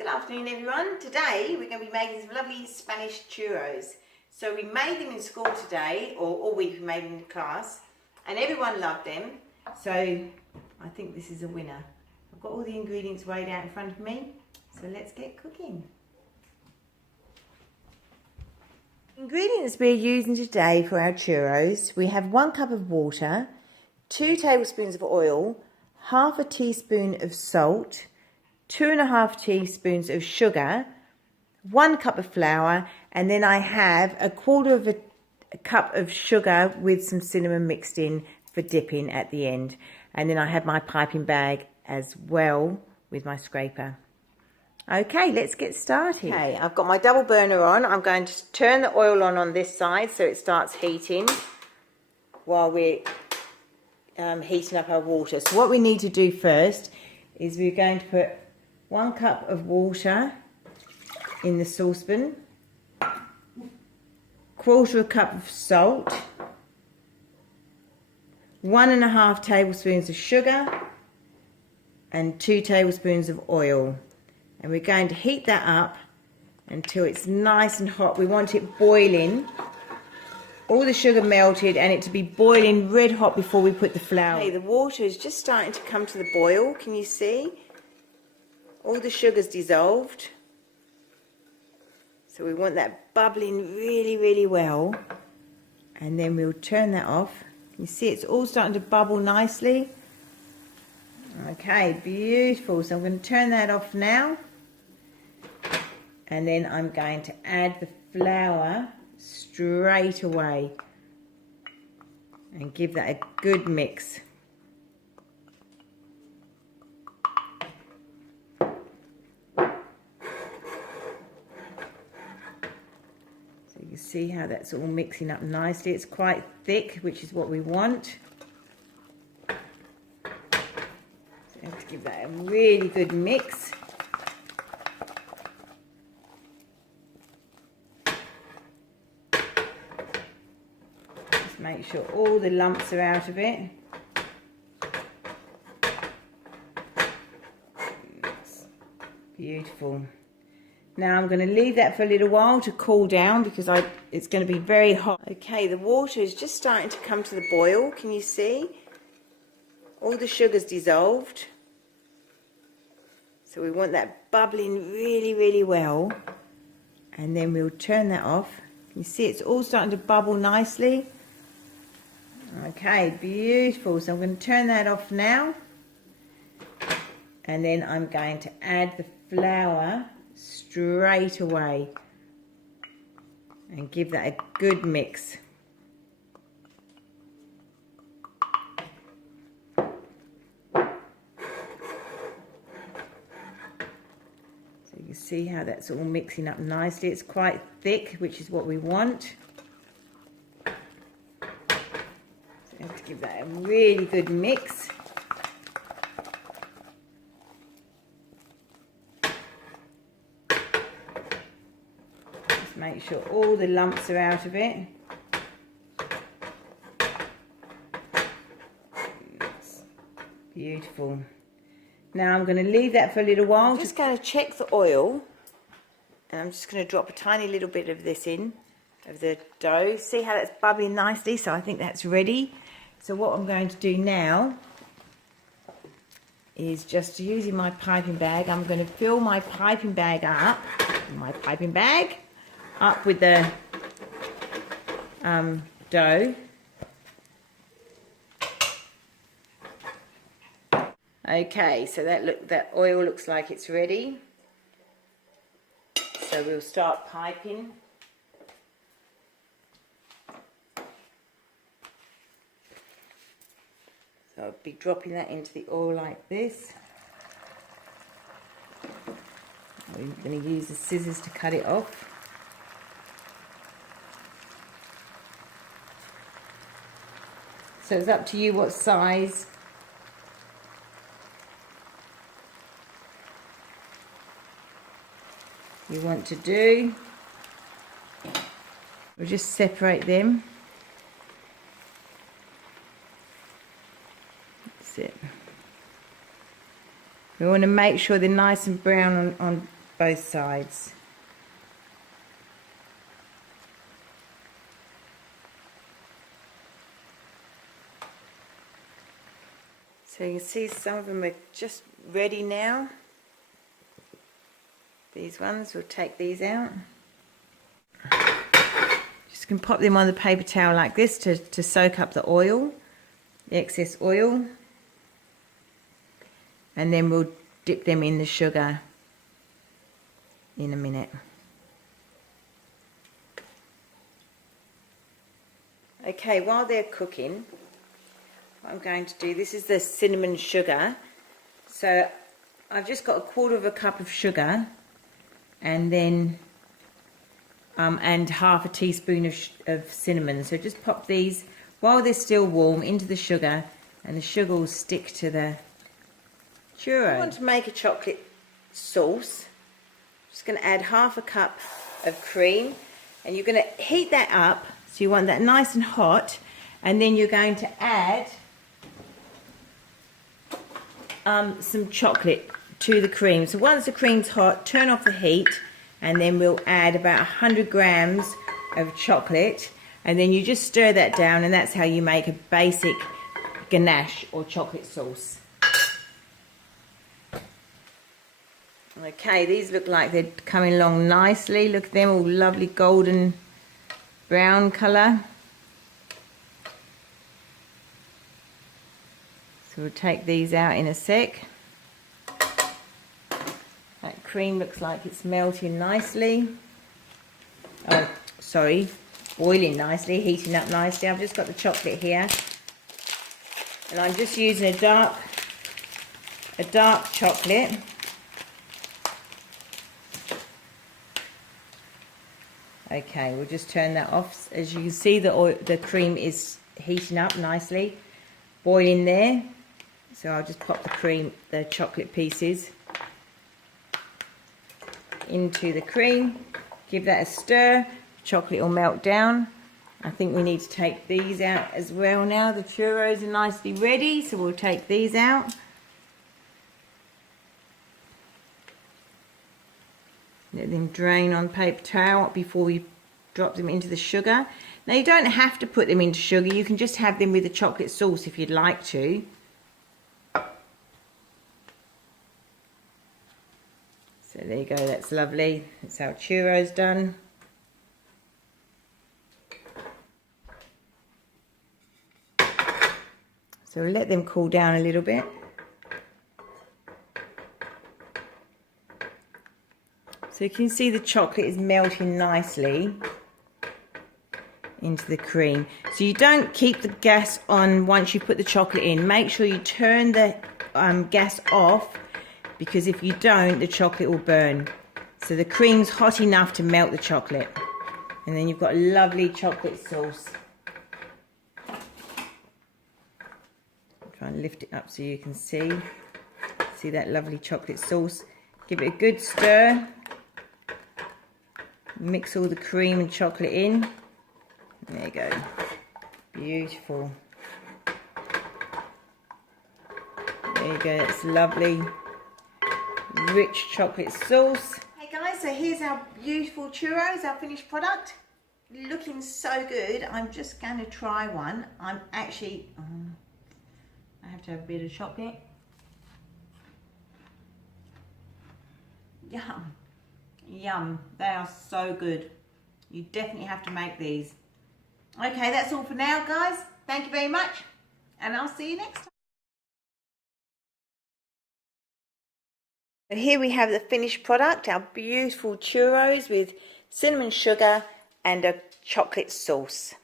Good afternoon everyone. Today we're going to be making some lovely Spanish churros. So we made them in school today, or all week we made them in class, and everyone loved them. So I think this is a winner. I've got all the ingredients weighed out in front of me, so let's get cooking. Ingredients we're using today for our churros: we have 1 cup of water, 2 tablespoons of oil, half a teaspoon of salt, 2.5 teaspoons of sugar, 1 cup of flour, and then I have 1/4 of a cup of sugar with some cinnamon mixed in for dipping at the end. And then I have my piping bag as well with my scraper. Okay, let's get started. Okay, I've got my double burner on. I'm going to turn the oil on this side so it starts heating while we're heating up our water. So what we need to do first is we're going to put 1 cup of water in the saucepan, 1/4 cup of salt, 1.5 tablespoons of sugar, and 2 tablespoons of oil. And we're going to heat that up until it's nice and hot. We want it boiling, all the sugar melted, and it to be boiling red hot before we put the flour. Okay, the water is just starting to come to the boil. Can you see? All the sugar's dissolved. So we want that bubbling really, really well. And then we'll turn that off. You see it's all starting to bubble nicely. Okay, beautiful. So I'm going to turn that off now. And then I'm going to add the flour straight away. And give that a good mix. You see how that's all mixing up nicely. It's quite thick, which is what we want. So you have to give that a really good mix. Just make sure all the lumps are out of it. That's beautiful. Now I'm going to leave that for a little while to cool down because it's going to be very hot. Okay, the water is just starting to come to the boil. Can you see? All the sugar's dissolved. So we want that bubbling really, really well. And then we'll turn that off. You see it's all starting to bubble nicely. Okay, beautiful. So I'm going to turn that off now. And then I'm going to add the flour straight away and give that a good mix. So you can see how that's all mixing up nicely. It's quite thick, which is what we want. So you have to give that a really good mix. Make sure all the lumps are out of it. That's beautiful. Now I'm going to leave that for a little while. I'm just going to check the oil. And I'm just going to drop a tiny little bit of this in, of the dough. See how that's bubbling nicely? So I think that's ready. So what I'm going to do now is just using my piping bag. I'm going to fill my piping bag up. Up with the dough. Okay, so that oil looks like it's ready. So we'll start piping. So I'll be dropping that into the oil like this. I'm going to use the scissors to cut it off. So it's up to you what size you want to do. We'll just separate them. That's it. We want to make sure they're nice and brown on both sides. So you can see some of them are just ready now. These ones, we'll take these out. Just can pop them on the paper towel like this to soak up the oil, the excess oil. And then we'll dip them in the sugar in a minute. Okay, while they're cooking, what I'm going to do, this is the cinnamon sugar. So I've just got 1/4 cup of sugar, and then and 1/2 teaspoon of cinnamon. So just pop these while they're still warm into the sugar, and the sugar will stick to the churro. I want to make a chocolate sauce. I'm just going to add 1/2 cup of cream, and you're going to heat that up. So you want that nice and hot, and then you're going to add some chocolate to the cream. So once the cream's hot, turn off the heat, and then we'll add about 100 grams of chocolate, and then you just stir that down, and that's how you make a basic ganache or chocolate sauce. Okay, these look like they're coming along nicely. Look at them, all lovely golden brown colour. So we'll take these out in a sec. That cream looks like it's melting nicely. Oh, sorry, boiling nicely, heating up nicely. I've just got the chocolate here, and I'm just using a dark chocolate. Okay, we'll just turn that off. As you can see, the cream is heating up nicely, boiling there. So I'll just pop the chocolate pieces into the cream, give that a stir. Chocolate will melt down. I think we need to take these out as well now. The churros are nicely ready, so we'll take these out. Let them drain on paper towel before we drop them into the sugar. Now you don't have to put them into sugar, you can just have them with the chocolate sauce if you'd like to. So there you go, that's lovely. That's our churros done. So we'll let them cool down a little bit. So you can see the chocolate is melting nicely into the cream. So you don't keep the gas on once you put the chocolate in. Make sure you turn the gas off, because if you don't, the chocolate will burn. So the cream's hot enough to melt the chocolate. And then you've got a lovely chocolate sauce. I'll try and lift it up so you can see. See that lovely chocolate sauce. Give it a good stir. Mix all the cream and chocolate in. There you go. Beautiful. There you go, that's lovely. Rich chocolate sauce. Hey guys, so here's our beautiful churros, our finished product. Looking so good. I'm just going to try one. I'm actually, I have to have a bit of chocolate. Yum. Yum. They are so good. You definitely have to make these. Okay, that's all for now, guys. Thank you very much, and I'll see you next time. And here we have the finished product, our beautiful churros with cinnamon sugar and a chocolate sauce.